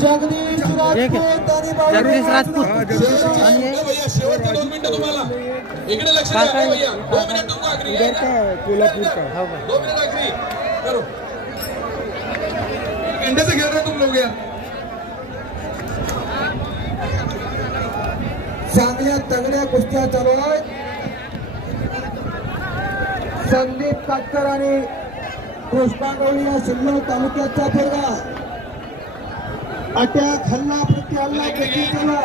जगदीश राजपूत आणि भैया शेवटचे 2 मिनिटं तुम्हाला इकडे लक्ष द्या भैया 2 मिनिट तुमको आखरी है कोल्हापुर का 2 मिनिट आखरी करो घंटे से खेल रहे तुम लोग यार चांगल्या तगड्या कुस्त्या चालू आहेत संदीप काटकर आणि कृष्णागौरी या सिल्लोड तालुक्याचा पोरगा अटॅक हल्ला प्रति हल्ला किती केला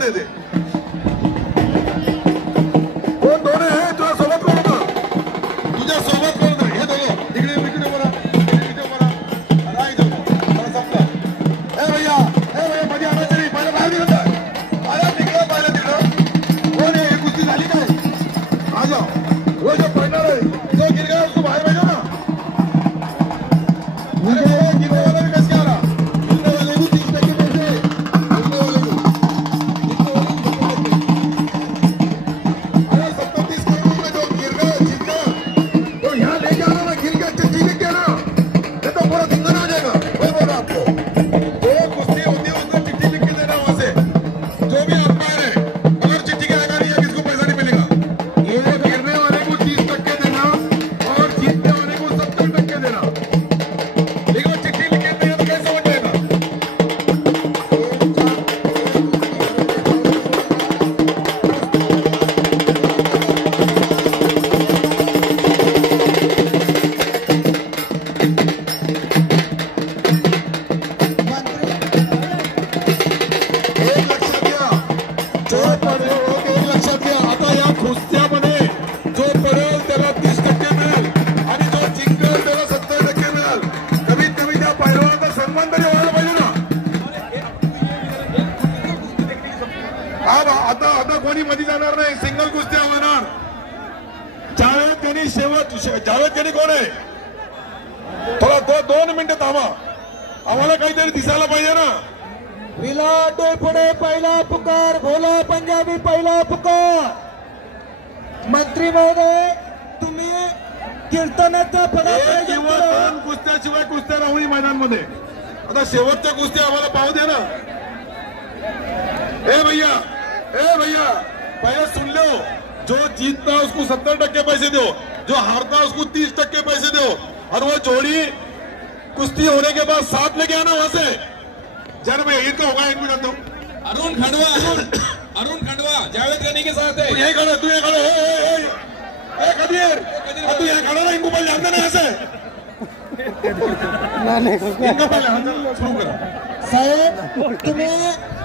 कोण आहे ते कोण दोन आहे तुला सोबत कोण होतं तुझ्या सोबत कोण होतं हे दोघं इकडे इकडे बरा इकडे बरा राईट मला संपला ए भैया मध्ये आणायचं नाही पहिलं बाहेर दिलं अरे तिकडं पहिलं तिकडं कोण आहे ही कुस्ती झाली काय आ जाओ वो जो पडणार आहे तो गिर गया उसको बाहेर भेजो ना आता कोणी मध्ये जाणार नाही सिंगल कुस्ती होणार जावेद गणी शेवट जावेद गणी कोण आहे थोडा 2 मिनिटं थांबा आम्हाला काहीतरी दिसायला पाहिजे ना विलाट पुढे पहिला पुकार भोला पंजाबी पहिला पुकार मंत्री महोदय तुम्ही कीर्तनाचा किंवा 2 कुस्त्याशिवाय कुस्त्या राहुली मैदानमध्ये आता शेवटच्या कुस्त्या आम्हाला पाहू दे ना ए भैया पहले सुन लो जो जीतता उसको 70% पैसे दो जो हारता उसको 30% पैसे दो और वो जोड़ी कुश्ती होने के बाद साथ लेके आना वहां से जर मैं यही तो होगा एक मिनट दो अरुण खंडवा जावेद गनी के साथ है तू यही खड़ो कबीर तू यहाँ खड़ा ना इनको पहले जानते ना ऐसे इनको पहले शुरू करो साहेब तुम्ही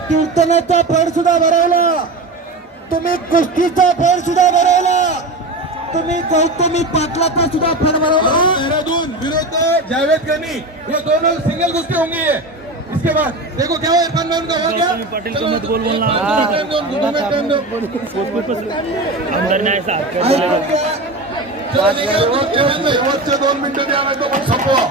कीर्तनाचा फड सुद्धा भरवला तुम्ही कुस्तीचा फड सुद्धा भरवला तुम्ही गौतमी पाटलाचा सुद्धा फड भरवला देहरादून विरुद्ध जावेद गनी ये दोनों सिंगल कुश्ती होंगी है इसके बाद देखो क्या हुआ इरफान भाई उनका हुआ क्या पाटिल को मत बोल बोलना अंदर नाही सारखं शेवटचे 2 मिनिटं द्या नाही तो पण संपवा